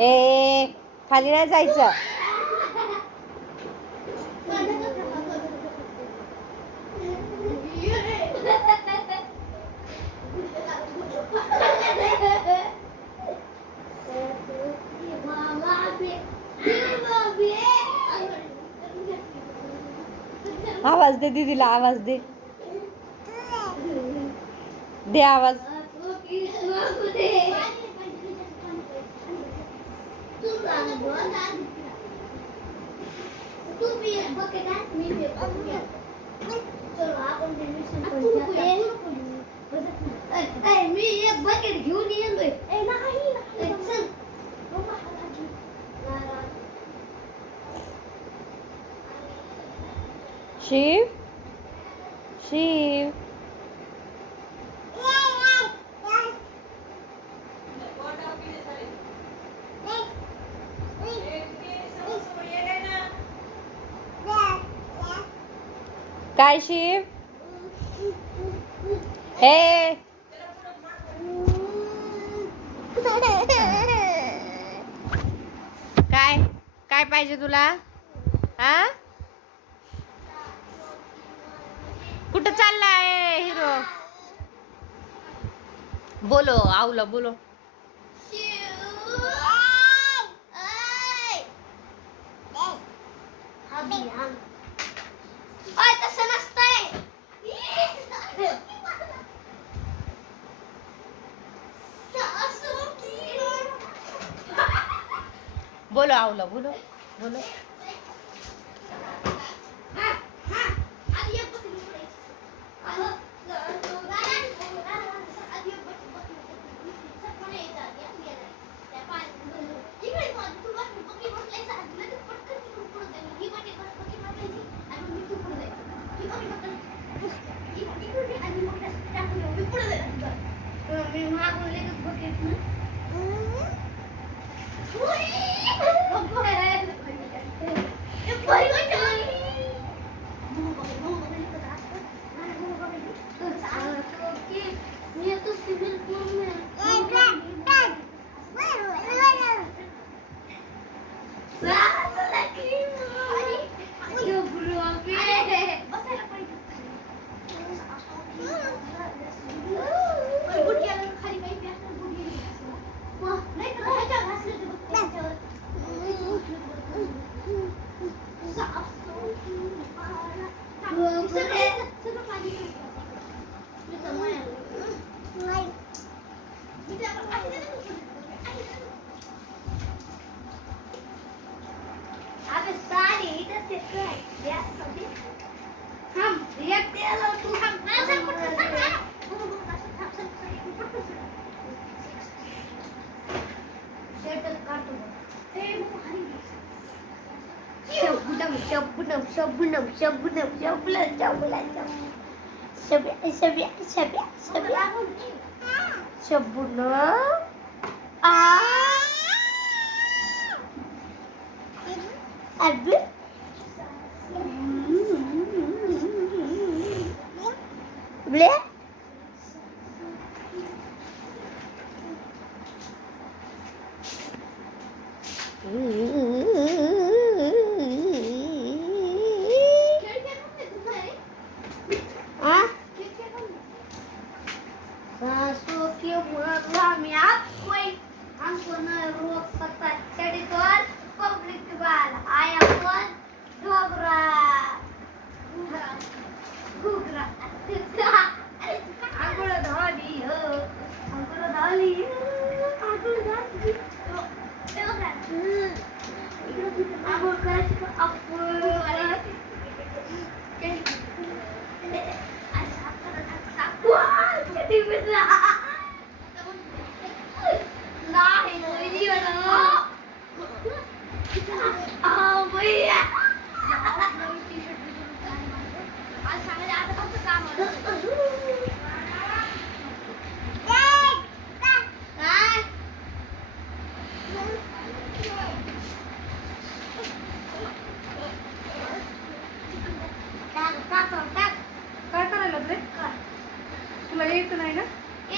ए खाली नाही जायचं. आवाज दे दीदीला, आवाज दे, दे आवाज. मी एक बकेट घेऊन येतोय. शिव शिव काय शिव हे काय काय पाहिजे तुला? हा कुठं चाललाय हिरो? बोलो आऊला बोलो. तसं नसतंय. बोलो आऊला बोलो बोलो. तुला यायचं नाही ना?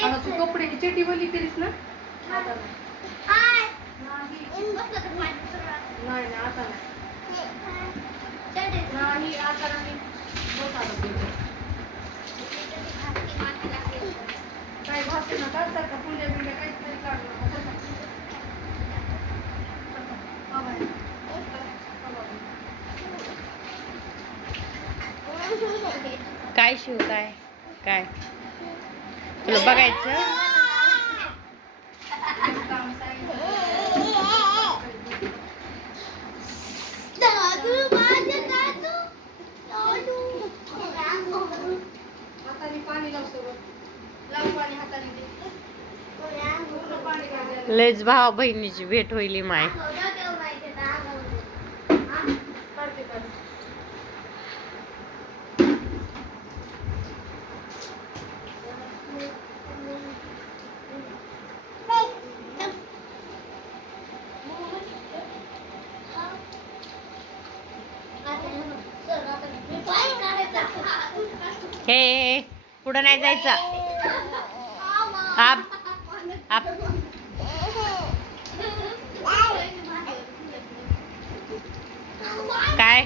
आता तू कपड्याची चटी वली करीस ना? काय भाषण नका सारखं पुण्या बिण्या काहीतरी काढलं काय शिव काय काय तुला बघायचं हाताने पाणी लाव सोबत लाव पाणी हाताने दे पूर्ण पाणी घाल लयच भावा बहिणीची भेट होईल माय काढते काढ हे पुढं नाही जायचं आप आप काय